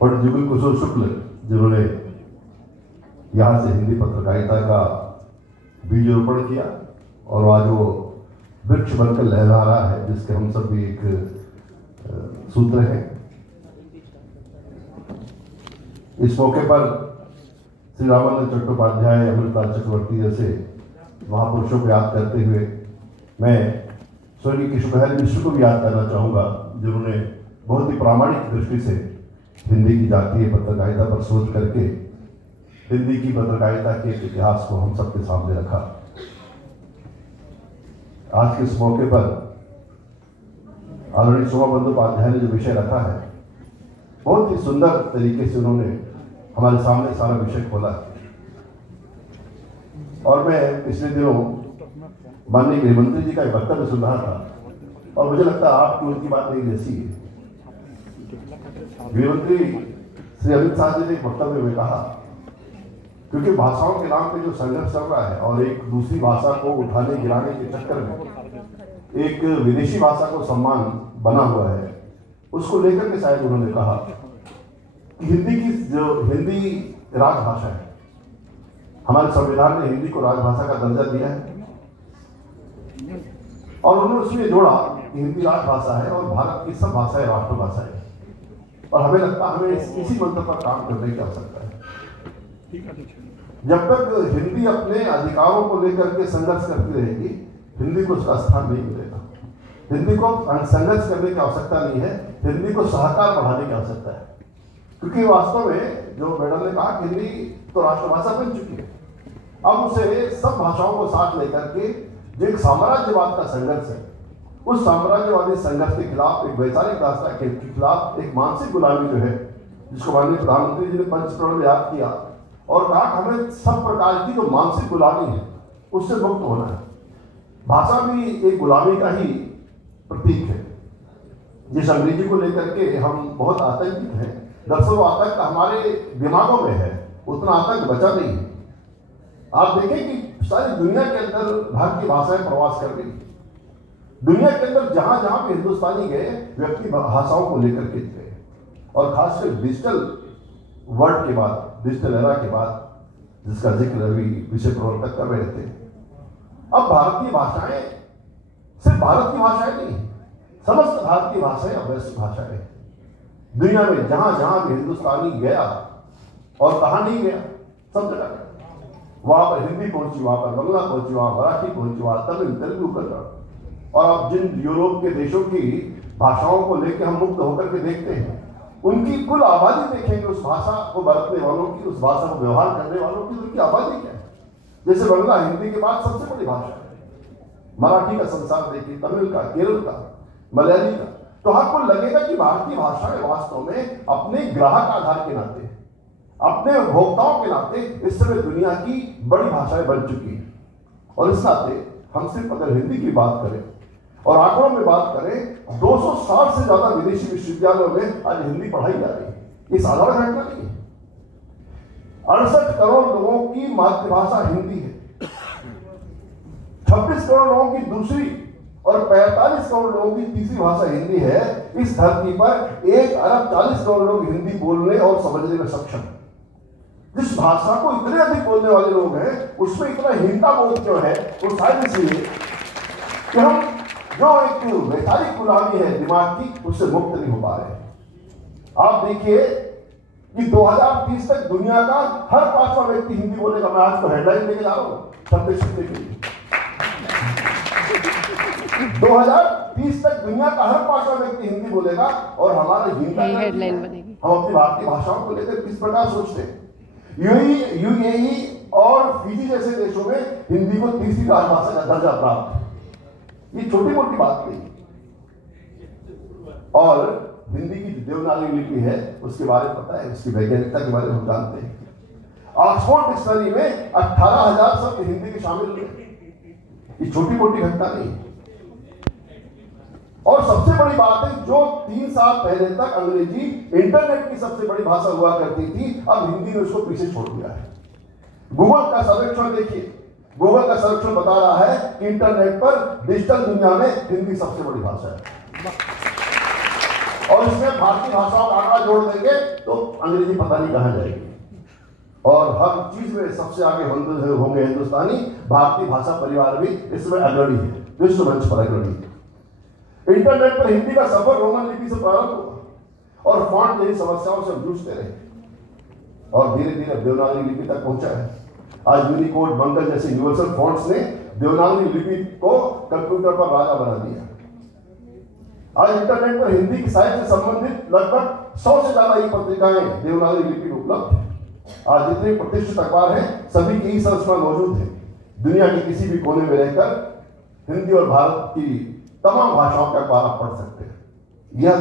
पंडित जुगल किशोर शुक्ल, जिन्होंने यहाँ से हिंदी पत्रकारिता का बीजारोपण किया और आज वो वृक्ष बनकर लहरा रहा है, जिसके हम सब भी एक सूत्र हैं। इस मौके पर श्री रामानंद चट्टोपाध्याय, अमृतलाल चक्रवर्ती जैसे महापुरुषों को याद करते हुए मैं स्वर्गीय किशोर मिश्र को भी याद करना चाहूँगा, जिन्होंने बहुत ही प्रामाणिक दृष्टि से हिंदी की जातीय पत्रकारिता पर शोध करके हिंदी की पत्रकारिता के इतिहास को हम सबके सामने रखा। आज के इस मौके पर आदरणीय शोभा बंदोपाध्याय ने जो विषय रखा है, बहुत ही सुंदर तरीके से उन्होंने हमारे सामने सारा विषय खोला। और मैं पिछले दिनों माननीय गृह मंत्री जी का एक वक्तव्य सुन रहा था और मुझे लगता है आपकी उनकी बात नहीं जैसी है। गृह मंत्री श्री अमित शाह जी ने एक वक्तव्य में कहा, क्योंकि भाषाओं के नाम पे जो संघर्ष चल रहा है और एक दूसरी भाषा को उठाने गिराने के चक्कर में एक विदेशी भाषा को सम्मान बना हुआ है, उसको लेकर के शायद उन्होंने कहा कि हिंदी राजभाषा है। हमारे संविधान ने हिंदी को राजभाषा का दर्जा दिया है और उन्होंने उसमें जोड़ा कि हिंदी राजभाषा है और भारत की सब भाषाएं राष्ट्रभाषा है। और हमें लगता है हमें इसी मंत्र पर काम करने की आवश्यकता है। जब तक हिंदी अपने अधिकारों को लेकर के संघर्ष करती रहेगी, हिंदी को उसका स्थान नहीं मिलेगा। हिंदी को संघर्ष करने की आवश्यकता नहीं है, हिंदी को सहकार बढ़ाने की आवश्यकता है। क्योंकि वास्तव में जो मैडम ने कहा, हिंदी तो राष्ट्रभाषा बन चुकी है। अब उसे सब भाषाओं को साथ लेकर के जो एक साम्राज्यवाद का संघर्ष है, उस साम्राज्यवादी संघर्ष के खिलाफ, एक वैचारिक रास्ता के खिलाफ, एक मानसिक गुलामी जो है, जिसको माननीय प्रधानमंत्री जी ने पंचप्रण में याद किया और कहा हमें सब प्रकार की जो मानसिक गुलामी है उससे मुक्त होना है। भाषा भी एक गुलामी का ही प्रतीक है। जिस अंग्रेजी को लेकर के हम बहुत आतंकित हैं, दरअसल वो आतंक हमारे दिमागों में है, उतना आतंक बचा नहीं है। आप देखें कि सारी दुनिया के अंदर भारतीय भाषाएं प्रवास कर गई। दुनिया के अंदर जहां जहां भी हिंदुस्तानी गए, व्यक्ति भाषाओं को लेकर के गए। और खासकर डिजिटल वर्ल्ड के बाद, डिजिटल एरा के बाद, जिसका जिक्र अभी विषय प्रवर्तक कर रहे थे, अब भारतीय भाषाएं सिर्फ भारत की भाषाएं नहीं, समस्त भारतीय भाषाएं अब वैश्विक भाषाएं। दुनिया में जहां जहां भी हिंदुस्तानी गया और कहां नहीं गया, सब जगह गया। वहां पर हिंदी पहुंची, वहां पर बंगला पहुंची, वहां मराठी पहुंची, वहां तमिल, तेलुगु कर। और आप जिन यूरोप के देशों की भाषाओं को लेकर हम मुक्त होकर के देखते हैं, उनकी कुल आबादी देखेंगे, उस भाषा को बरतने वालों की, उस भाषा को व्यवहार करने वालों की, उनकी आबादी क्या है। जैसे बंगला हिंदी के बाद सबसे बड़ी भाषा है। मराठी का संसार देखिए, तमिल का, केरल का, मलयाली का। तो आपको लगेगा कि भारतीय भाषाएं वास्तव में अपने ग्राहक आधार के नाते, अपने उपभोक्ताओं के नाते इस समय दुनिया की बड़ी भाषाएं बन चुकी हैं। और इस नाते हम सिर्फ अगर हिंदी की बात करें और आंकड़ों में बात करें, 260 से ज्यादा विदेशी विश्वविद्यालयों में आज हिंदी पढ़ाई जा रही है। ये साधारण घटना नहीं है। 68 करोड़ लोगों की मातृभाषा हिंदी है, 26 करोड़ लोगों की दूसरी और 45 करोड़ लोगों की तीसरी भाषा हिंदी है। इस धरती पर 1 अरब 40 करोड़ लोग हिंदी बोलने और समझने में सक्षम है। जिस भाषा को इतने अधिक बोलने वाले लोग हैं, उसमें इतना हीनता बोध क्यों है? वो शायद इसलिए कि हम जो एक वैचारिक गुलामी है दिमाग की, उससे मुक्त नहीं हो पा रहे। आप देखिए कि 2030 तक दुनिया का हर 5वां व्यक्ति हिंदी बोलेगा। मैं आज को हेडलाइन लेके जा रहा हूं सबके सुनने के लिए। 2030 तक दुनिया का हर 5वां व्यक्ति हिंदी बोलेगा। और हमारे हेडलाइन बनेगी। हम अपनी भारतीय भाषाओं को लेकर किस प्रकार सोचते हैं। यूएई और फिजी जैसे देशों में हिंदी को तीसरी राजभाषा का दर्जा प्राप्त है। ये छोटी मोटी बात नहीं। और हिंदी की जो देवनागरी लिपि है, उसके बारे में पता है, उसकी वैज्ञानिकता के बारे में हम जानते हैं। ऑक्सफोर्ड डिक्शनरी में 18,000 शब्द हिंदी के शामिल हुए। ये छोटी मोटी घटना नहीं। और सबसे बड़ी बात है, जो 3 साल पहले तक अंग्रेजी इंटरनेट की सबसे बड़ी भाषा हुआ करती थी, अब हिंदी ने उसको पीछे छोड़ दिया है। गूगल का सर्वेक्षण देखिए, गूगल का सर्वेक्षण बता रहा है कि इंटरनेट पर डिजिटल दुनिया में हिंदी सबसे बड़ी भाषा है। और इसमें भारतीय भाषाओं का आंकड़ा जोड़ देंगे तो अंग्रेजी पता नहीं कहां जाएगी। और हर चीज में सबसे आगे होंगे हिंदुस्तानी। भारतीय भाषा परिवार भी इसमें अग्रणी है, विश्व मंच पर अग्रणी है। इंटरनेट पर हिंदी का सफर रोमन लिपि से प्रारंभ हुआ और फॉन्ट जैसी समस्याओं से जूझते रहे और धीरे धीरे देवनागरी लिपि तक पहुंचा है। आज यूनिकोड, मंगल जैसे यूनिवर्सल फॉन्ट्स ने देवनागरी लिपि को कंप्यूटर पर राजा बना दिया। आज इंटरनेट पर हिंदी की साहित्य से संबंधित लगभग 100 से ज्यादा पत्रिकाएं देवनागरी लिपि में उपलब्ध है। आज जितने प्रतिष्ठित अखबार हैं सभी के ही संस्करण मौजूद हैं। दुनिया के किसी भी कोने में रहकर हिंदी और भारत की तमाम भाषाओं के अखबार आप पढ़ सकते हैं। यह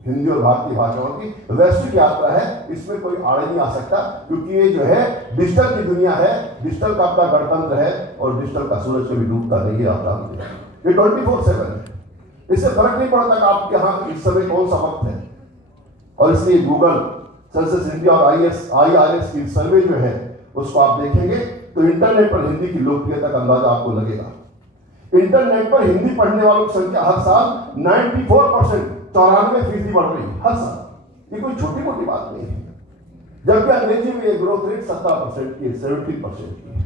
हिंदी और भारतीय भाषाओं की वैश्विक यात्रा है, इसमें कोई आड़ नहीं आ सकता, क्योंकि ये जो है डिजिटल की दुनिया है, डिजिटल का अपना गणतंत्र है और डिजिटल का सूरज कभी डूबता नहीं है। आप ये 24/7 है, इससे फर्क नहीं पड़ता कि आपके यहाँ इस समय कौन सा वक्त है। और इसलिए गूगल, सेंसस इंडिया और IRS की सर्वे जो है उसको आप देखेंगे तो इंटरनेट पर हिंदी की लोकप्रियता का अंदाजा आपको लगेगा। इंटरनेट पर हिंदी पढ़ने वालों की संख्या हर साल 94%, 94% बढ़ रही है हर साल। ये कोई छोटी मोटी बात नहीं है। जबकि अंग्रेजी में ये ग्रोथ रेट 17% की, 70% की है।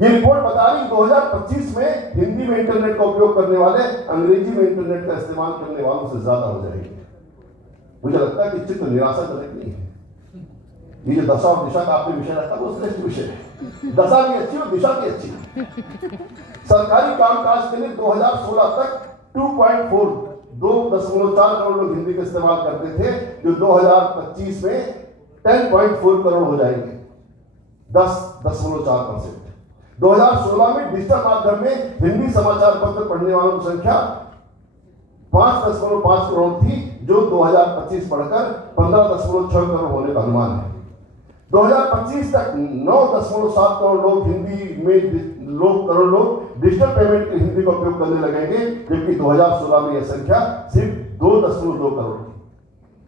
ये रिपोर्ट बता रही 2025 में हिंदी में इंटरनेट का उपयोग करने वाले अंग्रेजी में इंटरनेट का इस्तेमाल करने वालों से ज्यादा हो जाएंगे। मुझे लगता है कि चित्र निराशाजनक नहीं है। ये जो दशा और दिशा का आपने विषय रखा वो श्रेष्ठ विषय है। दशा भी अच्छी और दिशा भी अच्छी है। सरकारी कामकाज के लिए 2016 तक 2.4 करोड़ लोग हिंदी का इस्तेमाल करते थे, जो 2025 में 10.4 करोड़ हो जाएंगे, 10.4%। 2016 में डिजिटल माध्यम में हिंदी समाचार पत्र पढ़ने वालों की संख्या 5.5 करोड़ थी, जो 2025 बढ़कर 15.6 करोड़ होने का अनुमान है। 2025 तक 9.7 करोड़ लोग हिंदी में करोड़ लोग डिजिटल पेमेंट के हिंदी का उपयोग करने लगेंगे, जबकि 2016 में यह संख्या सिर्फ 2.2 करोड़ थी।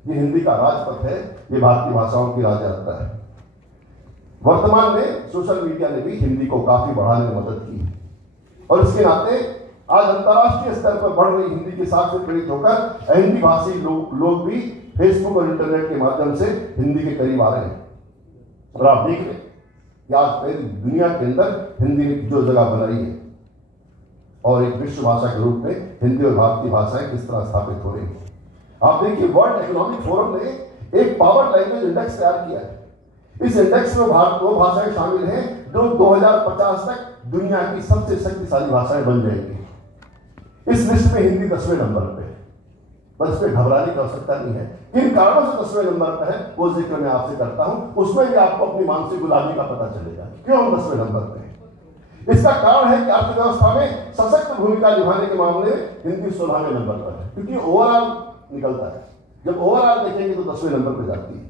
ये हिंदी का राजपथ है, ये भारतीय भाषाओं की राजयात्रा है। वर्तमान में सोशल मीडिया ने भी हिंदी को काफी बढ़ाने में मदद की और इसके नाते आज अंतर्राष्ट्रीय स्तर पर बढ़ रही हिंदी के साथ से प्रेरित होकर हिंदी भाषी लोग भी फेसबुक और इंटरनेट के माध्यम से हिंदी के करीब आ रहे हैं। और आप देख लें कि आज पूरी दुनिया के अंदर हिंदी ने जो जगह बनाई है और एक विश्व भाषा के रूप में हिंदी और भारतीय भाषाएं किस तरह स्थापित हो रही है। आप देखिए, वर्ल्ड इकोनॉमिक फोरम ने एक पावर लैंग्वेज इंडेक्स तैयार किया है। इस इंडेक्स में भारत वो भाषाएं शामिल हैं जो 2050 तक दुनिया की सबसे शक्तिशाली भाषाएं बन जाएंगी। इस लिस्ट में हिंदी 10वें नंबर पे है। बस पे घबराने की आवश्यकता नहीं है। किन कारणों से 10वें नंबर पे है वो जिक्र मैं आपसे करता हूं, उसमें भी आपको अपनी मानसिक गुलामी का पता चलेगा क्यों हम 10वें नंबर पे है। इसका कारण है कि अर्थव्यवस्था में सशक्त भूमिका निभाने के मामले में हिंदी 16वें नंबर पर है, क्योंकि ओवरऑल निकलता है। जब ओवरऑल देखेंगे तो 10वें नंबर पर जाती है।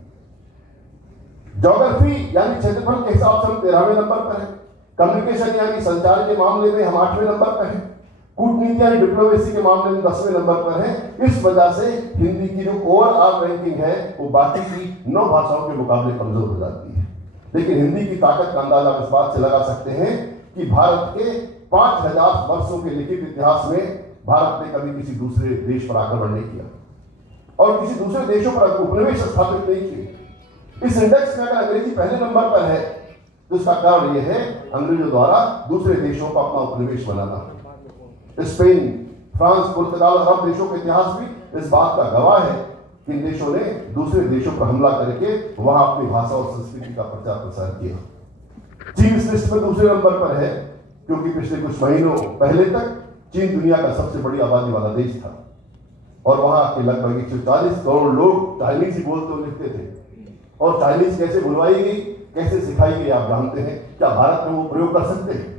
ज्योग्राफी यानी क्षेत्रफल के हिसाब से हम 13वें नंबर पर है। कम्युनिकेशन यानी संचार के मामले में हम 8वें नंबर पर है। कूटनीति यानी डिप्लोमेसी के मामले में 10वें नंबर पर है। इस वजह से हिंदी की जो ओवरऑल रैंकिंग है वो बाकी की 9 भाषाओं के मुकाबले कमजोर हो जाती है। लेकिन हिंदी की ताकत का अंदाजा इस बात से लगा सकते हैं कि भारत के 5000 वर्षों के लिखित इतिहास में भारत ने कभी किसी दूसरे देश पर आक्रमण नहीं किया और किसी दूसरे देशों पर उपनिवेश स्थापित नहीं किए। इस इंडेक्स में अगर अंग्रेजी पहले नंबर पर है तो इसका कारण यह है अंग्रेजों द्वारा दूसरे देशों पर अपना उपनिवेश बनाना। स्पेन, फ्रांस, पुर्तगाल, अरब देशों का इतिहास भी इस बात का गवाह है कि इन देशों ने दूसरे देशों पर हमला करके वहां अपनी भाषा और संस्कृति का प्रचार प्रसार किया। चीन इस लिस्ट में दूसरे नंबर पर है क्योंकि पिछले कुछ महीनों पहले तक चीन दुनिया का सबसे बड़ी आबादी वाला देश था और वहां के लगभग 140 करोड़ लोग चाइनीज ही बोलते और लिखते थे। और चाइनीज कैसे बुलवाई गई, कैसे सिखाई गई आप जानते हैं। क्या भारत में वो प्रयोग कर सकते हैं?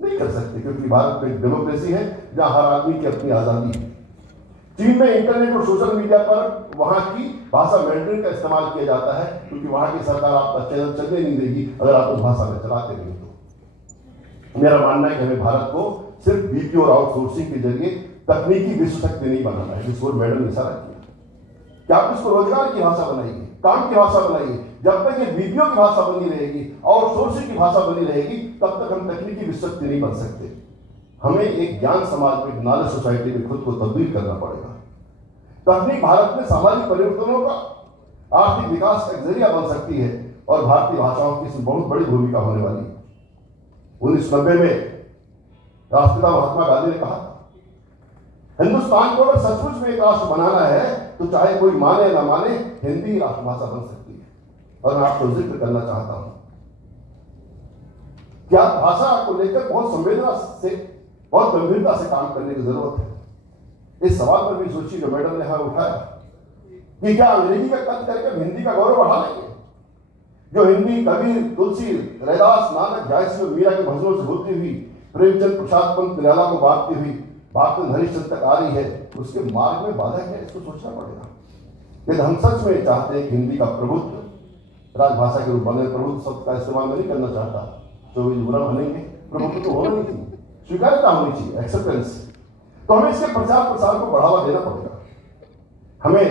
नहीं कर सकते, क्योंकि भारत में डेमोक्रेसी है जहां हर आदमी की अपनी आजादी है। चीन में इंटरनेट और सोशल मीडिया पर वहां की भाषा मैंड्रिन का इस्तेमाल किया जाता है, क्योंकि वहां की सरकार आपका चैनल चलने नहीं देगी अगर आप उस भाषा में चलाते नहीं तो। मेरा मानना है कि हमें भारत को सिर्फ बीपीओ और आउटसोर्सिंग के जरिए तकनीकी विश्व शक्ति नहीं बनाना है, जिस ओर मैडम ने इशारा किया कि आप इसको रोजगार की भाषा बनाइए, काम की भाषा बनाइए। जब तक ये बीपीओ की भाषा बनी रहेगी, आउटसोर्सिंग की भाषा बनी रहेगी, तब तक हम तकनीकी विश्व शक्ति नहीं बन सकते। हमें एक ज्ञान समाज में, नॉलेज सोसाइटी में खुद को तब्दील करना पड़ेगा। तकनीक भारत में सामाजिक परिवर्तनों का, आर्थिक विकास का एक जरिया बन सकती है और भारतीय भाषाओं की इसमें बहुत बड़ी भूमिका होने वाली है। 1990 में राष्ट्रपिता महात्मा गांधी ने कहा, हिंदुस्तान को अगर सचमुच में एक राष्ट्र बनाना है तो चाहे कोई माने ना माने, हिंदी राष्ट्रभाषा बन सकती है। और मैं आपको जिक्र करना चाहता हूं, क्या भाषा को लेकर बहुत संवेदना से, बहुत गंभीरता से काम करने की जरूरत है। इस सवाल पर भी सोचिए जो मैडम ने हमें उठाया कि क्या अंग्रेजी का कद करके हिंदी का गौरव बढ़ा लेंगे। जो हिंदी कबीर, तुलसी, रैदास, नानक, जायसी और मीरा के भजनों से होती हुई प्रेमचंद, प्रसाद पंत, निराला को बांटती हुई भारत हरिश्चंद्र तक आ रही है, उसके मार्ग में बाधा क्या है, इसको सोचना पड़ेगा। यदि हम सच में चाहते हैं कि हिंदी का प्रभुत्व राजभाषा के रूप में, प्रभुत्व शब्द का इस्तेमाल नहीं करना चाहता, तो वे बुरा मानेंगे। प्रभुत्व तो होना नहीं चाहिए, स्वीकार्यता होनी चाहिए, एक्सेप्टेंस। तो हमें इसके प्रचार प्रसार को बढ़ावा देना पड़ेगा। हमें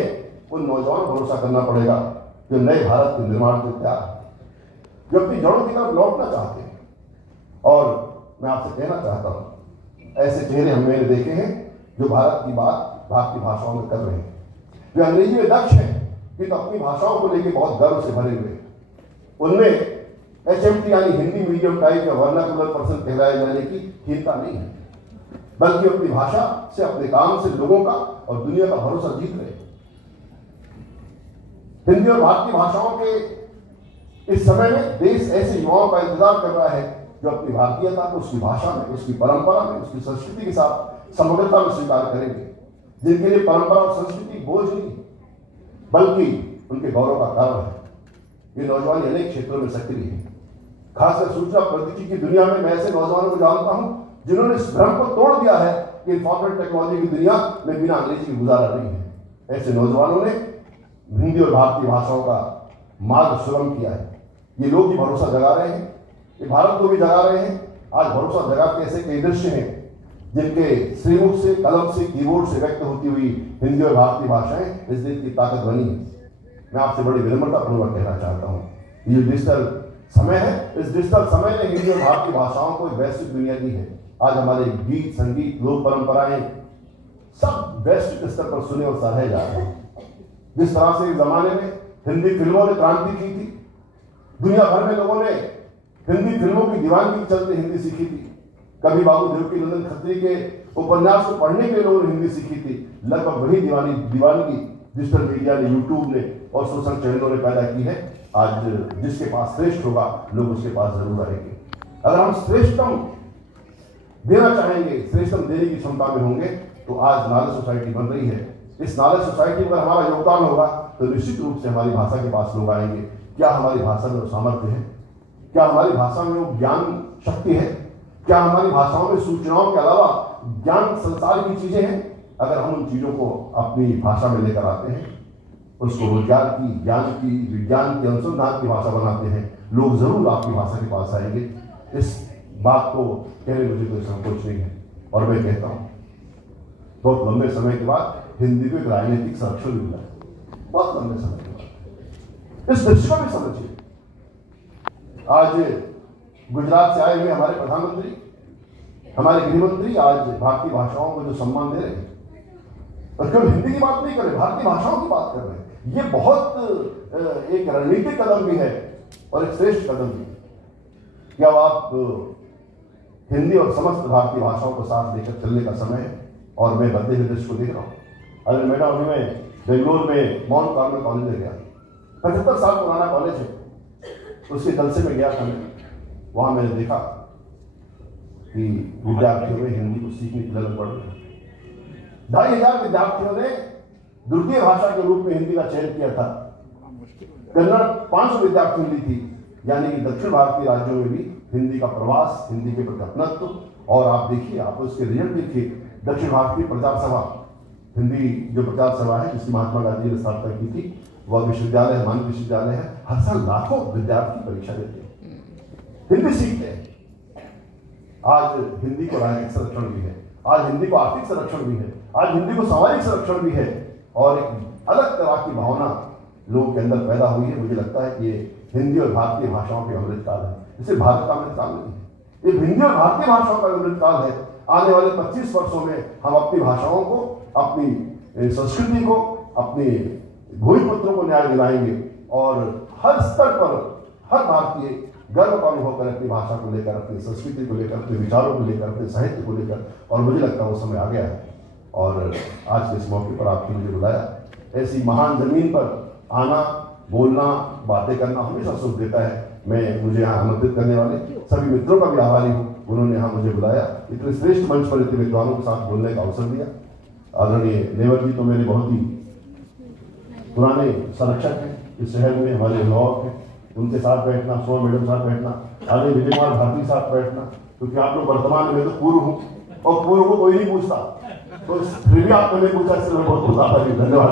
उन नौजवानों पर भरोसा करना पड़ेगा जो नए भारत के निर्माण के तैयार हैं, जो अपनी जड़ों की तरफ लौटना चाहते हैं। और मैं आपसे कहना चाहता हूं, ऐसे चेहरे हमने देखे हैं जो भारत की बात भारतीय भाषाओं में कर रहे हैं, जो अंग्रेजी में दक्ष हैं कि तो अपनी भाषाओं को लेकर बहुत गर्व से भरे हुए। उनमें HMT यानी हिंदी मीडियम टाइप या वर्नाकुलर पर्सन कहलाए जाने की हीनता नहीं है, बल्कि अपनी भाषा से, अपने काम से लोगों का और दुनिया का भरोसा जीत रहे। हिंदी और भारतीय भाषाओं के इस समय में देश ऐसे युवाओं का इंतजार कर रहा है जो अपनी भारतीयता को उसकी भाषा में, उसकी परंपरा में, उसकी संस्कृति के साथ समग्रता में स्वीकार करेंगे, जिनके लिए परंपरा और संस्कृति बोझ नहीं बल्कि उनके गौरव का कारण है। ये नौजवान अनेक क्षेत्रों में सक्रिय है। खासकर सूचना प्रौद्योगिकी की दुनिया में मैं ऐसे नौजवानों को जानता हूं जिन्होंने इस भ्रम को तोड़ दिया है कि इन्फॉर्मेशन टेक्नोलॉजी की दुनिया में बिना अंग्रेजी के गुजारा नहीं है। ऐसे नौजवानों ने हिंदी और भारतीय भाषाओं का मार्ग सुगम किया है। ये लोग भी भरोसा जगा रहे हैं, ये भारत को भी जगा रहे हैं। आज भरोसा जगा के ऐसे कई दृश्य हैं जिनके श्रीमुख से, कलम से, कीबोर्ड से व्यक्त होती हुई हिंदी और भारतीय भाषाएं इस देश की ताकत बनी है। मैं आपसे बड़ी विनम्रतापूर्वक कहना चाहता हूँ, ये डिजिटल समय है, इस डिजिटल समय ने हिंदी और भारतीय भाषाओं को वैश्विक दुनिया दी है। आज हमारे गीत, संगीत, लोक परंपराएं सब वैश्विक स्तर पर सुने और सराहे जा रहे हैं। जिस तरह से इस जमाने में हिंदी फिल्मों ने क्रांति की थी, दुनिया भर में लोगों ने हिंदी फिल्मों की दीवानगी के चलते हिंदी सीखी थी। कभी बाबू देवकी नंदन खत्री के उपन्यास को पढ़ने के लिए लोगों ने हिंदी सीखी थी। लगभग वही दीवानगी डिजिटल मीडिया ने, यूट्यूब ने और सोशल चैनलों ने पैदा की है। आज जिसके पास श्रेष्ठ होगा, लोग उसके पास जरूर आएंगे। अगर हम श्रेष्ठतम देना चाहेंगे, श्रेष्ठतम देने की क्षमता में होंगे, तो आज नॉलेज सोसाइटी बन रही है। इस नॉलेज सोसाइटी में हमारा योगदान होगा तो निश्चित रूप से हमारी भाषा के पास लोग आएंगे। क्या हमारी भाषा में वो सामर्थ्य है? क्या हमारी भाषा में वो ज्ञान शक्ति है? क्या हमारी भाषाओं में सूचनाओं के अलावा ज्ञान संसार की चीजें हैं? अगर हम उन चीजों को अपनी भाषा में लेकर आते हैं, उसको रोजगार की, ज्ञान की, विज्ञान की, अनुसंधान की भाषा बनाते हैं, लोग जरूर आपकी भाषा के पास आएंगे। इस बात को कहने मुझे कोई संकोच नहीं है। और मैं कहता हूं, बहुत लंबे समय के बाद हिंदी को एक राजनीतिक संरक्षण मिला है, बहुत लंबे समय के बाद। इस दृश्य को भी समझिए। आज गुजरात से आए हुए हमारे प्रधानमंत्री, हमारे गृहमंत्री आज भारतीय भाषाओं को जो सम्मान दे रहे हैं, और केवल हिंदी की बात नहीं कर रहे, भारतीय भाषाओं की बात कर रहे हैं। ये बहुत एक रणनीतिक कदम भी है और एक श्रेष्ठ कदम भी है। क्या आप हिंदी और समस्त भारतीय भाषाओं को साथ लेकर चलने का समय है? और मैं बदले हुए दृश्य को देख रहा हूँ। अगर मैडम में बेंगलोर में माउंट कार्मेल कॉलेज में गया, 75 साल पुराना कॉलेज है, उसके जलसे में गया था मैं। वहां मैंने देखा कि विद्यार्थियों में हिंदी को सीखने की लगन बढ़ रही है। 2500 विद्यार्थियों ने द्वितीय भाषा के रूप में हिंदी का चयन किया था। कन्नड़ 500 विद्यार्थियों ली थी। यानी कि दक्षिण भारतीय राज्यों में भी हिंदी का प्रवास, हिंदी के प्रति अपनत्व। और आप देखिए, आप उसके रिजल्ट देखिए। दक्षिण भारतीय प्रचार सभा, हिंदी जो प्रचार सभा है जिसकी महात्मा गांधी ने स्थापना की थी, वह विश्वविद्यालय है, मानव विश्वविद्यालय है। हर साल लाखों विद्यार्थी परीक्षा देते हैं, हिंदी सीखते हैं। आज हिंदी को राजनीतिक संरक्षण भी है, आज हिंदी को आर्थिक संरक्षण भी है, आज हिंदी को सामाजिक संरक्षण भी है। और एक अलग तरह की भावना लोगों के अंदर पैदा हुई है। मुझे लगता है कि ये हिंदी और भारतीय भाषाओं के अमृतकाल है। इसे भारत का अमृतकाल नहीं है, ये हिंदी और भारतीय भाषाओं का अमृतकाल है। आने वाले 25 वर्षों में हम अपनी भाषाओं को, अपनी संस्कृति को, अपनी भूमिपुत्रों को न्याय दिलाएंगे और हर स्तर पर हर भारतीय गर्व का अनुभव करें अपनी भाषा को लेकर, अपनी संस्कृति को लेकर, अपने विचारों को लेकर, अपने साहित्य को लेकर। और मुझे लगता है वो समय आ गया है और आज के इस मौके पर आपने मुझे बुलाया। ऐसी महान जमीन पर आना, बोलना, बातें करना हमेशा सुख देता है। मैं मुझे यहाँ आमंत्रित करने वाले सभी मित्रों का भी आभारी हूँ, उन्होंने यहाँ मुझे बुलाया, इतने श्रेष्ठ मंच पर इतने विद्वानों के साथ बोलने का अवसर दिया। आदरणीय नेवर जी तो मेरे बहुत ही पुराने संरक्षक हैं इस शहर में, हमारे अभिभावक हैं, उनके साथ बैठना, सोमा मैडम साथ बैठना, आदरणीय विजय कुमार भारती साथ बैठना, क्योंकि आप लोग वर्तमान में तो पूर्व हूँ और पूर्व को कोई नहीं पूछता, तो फिर भी आपने नहीं पूछा, इसलिए मैं बहुत बहुत आभारी हूं। धन्यवाद।